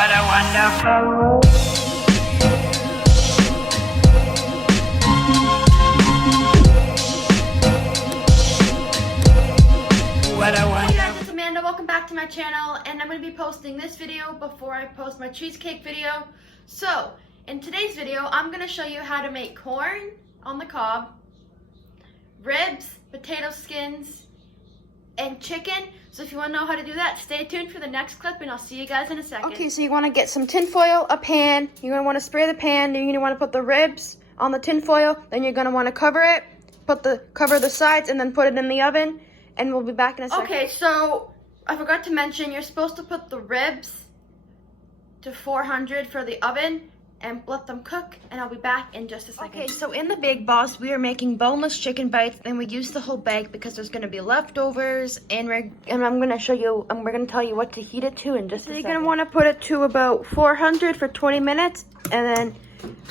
What a wonderful world. What a Hey guys, wonderful. it's Amanda. Welcome back to my channel, and I'm going to be posting this video before I post my cheesecake video. So, in today's video, I'm going to show you how to make corn on the cob, ribs, potato skins, and chicken. So if you want to know how to do that, stay tuned for the next clip, and I'll see you guys in a second. Okay, so you want to get some tin foil, a pan. You're going to want to spray the pan. Then you're going to want to put the ribs on the tin foil. Then you're going to want to cover it, cover the sides, and then put it in the oven. And we'll be back in a second. Okay, so I forgot to mention, you're supposed to put the ribs to 400 for the oven and let them cook, and I'll be back in just a second. Okay, so in the Big Boss, we are making boneless chicken bites, and we use the whole bag because there's going to be leftovers, and I'm going to show you, and we're going to tell you what to heat it to in just a second. So you're going to want to put it to about 400 for 20 minutes, and then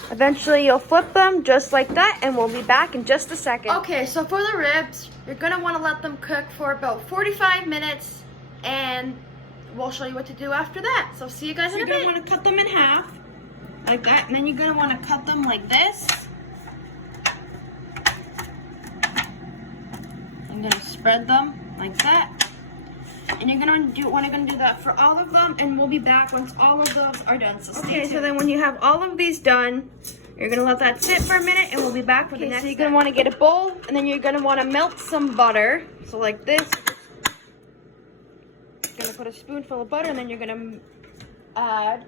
eventually you'll flip them just like that, and we'll be back in just a second. Okay, so for the ribs, you're going to want to let them cook for about 45 minutes, and we'll show you what to do after that. So see you guys in a bit. You're going to want to cut them in half, like that, and then you're going to want to cut them like this. I'm going to spread them like that. And you're going to want to do that for all of them, and we'll be back once all of those are done. So Okay, so then when you have all of these done, you're going to let that sit for a minute, and we'll be back with the next. So you're going to want to get a bowl, and then you're going to want to melt some butter. So like this. You're going to put a spoonful of butter, and then you're going to add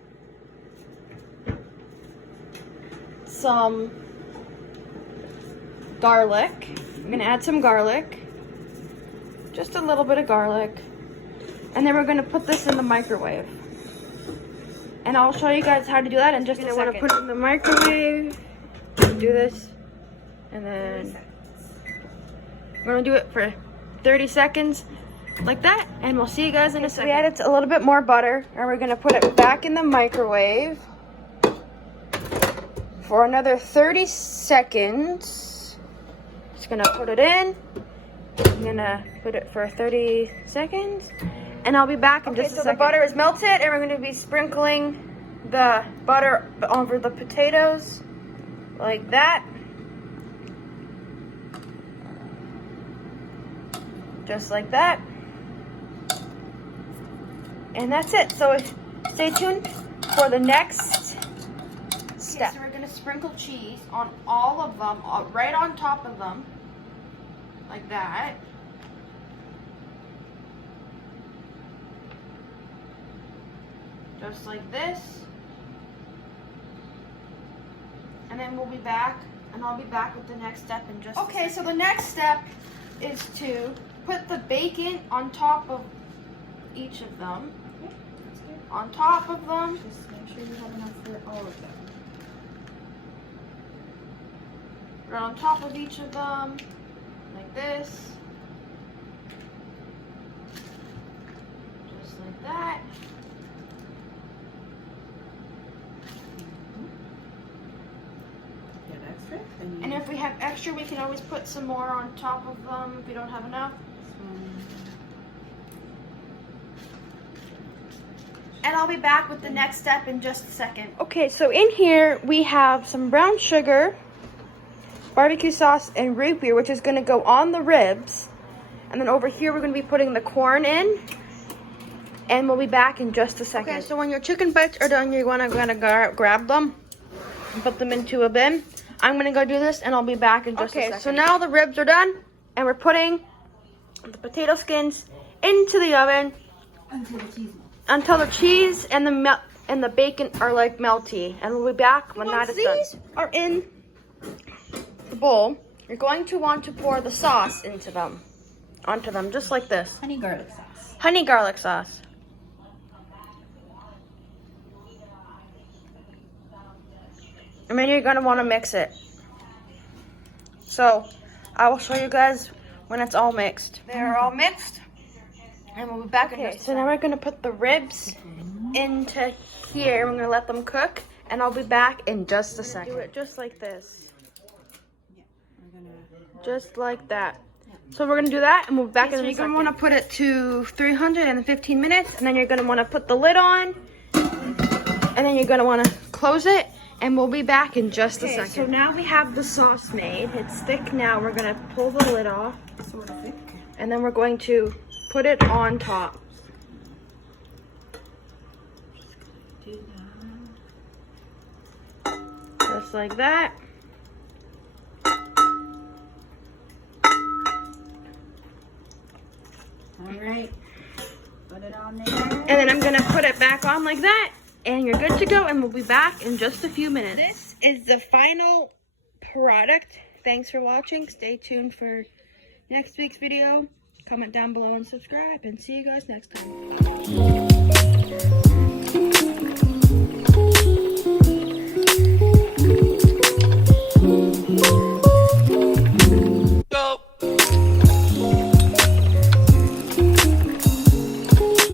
some garlic. We're going to add some garlic. Just a little bit of garlic. And then we're going to put this in the microwave. And I'll show you guys how to do that in just a second. I want to put it in the microwave. Do this. And then we're going to do it for 30 seconds. Like that. And we'll see you guys in a second. We added a little bit more butter. And we're going to put it back in the microwave for another 30 seconds. Just going to put it in. I'm going to put it for 30 seconds. And I'll be back in just a second. So the butter is melted, and we're going to be sprinkling the butter over the potatoes like that. Just like that. And that's it. So stay tuned for the next step. Okay, so we're going to sprinkle cheese on all of them, right on top of them, like that. Just like this. And then we'll be back, and I'll be back with the next step in just a second. Okay, so the next step is to put the bacon on top of each of them. Okay, that's good. On top of them. Just make sure you have enough for all of them. Right on top of each of them, like this. Just like that. And if we have extra, we can always put some more on top of them if we don't have enough. And I'll be back with the next step in just a second. Okay, so in here we have some brown sugar, barbecue sauce, and root beer, which is going to go on the ribs. And then over here we're going to be putting the corn in. And we'll be back in just a second. Okay, so when your chicken bites are done, you're going to grab them and put them into a bin. I'm going to go do this, and I'll be back in just a second. Okay, so now the ribs are done, and we're putting the potato skins into the oven until the cheese and the bacon are like melty. And we'll be back when that is done. Once these are in the bowl, you're going to want to pour the sauce onto them, just like this. Honey garlic sauce. Honey garlic sauce. And then you're going to want to mix it. So, I will show you guys when it's all mixed. They're all mixed. And we'll be back in just a second. So now we're going to put the ribs into here. We're going to let them cook. And I'll be back in just a second. Do it just like this. Just like that. So we're going to do that, and we'll be back in a second. You're going to want to put it to 315 minutes, and then you're going to want to put the lid on. And then you're gonna wanna close it, and we'll be back in just a second. So now we have the sauce made. It's thick now. We're gonna pull the lid off. Sort of thick. And then we're going to put it on top. Do Just like that. All right. Put it on there. And then I'm gonna put it back on like that, and you're good to go, and we'll be back in just a few minutes. This is the final product. Thanks for watching. Stay tuned for next week's video. Comment down below and subscribe, and see you guys next time.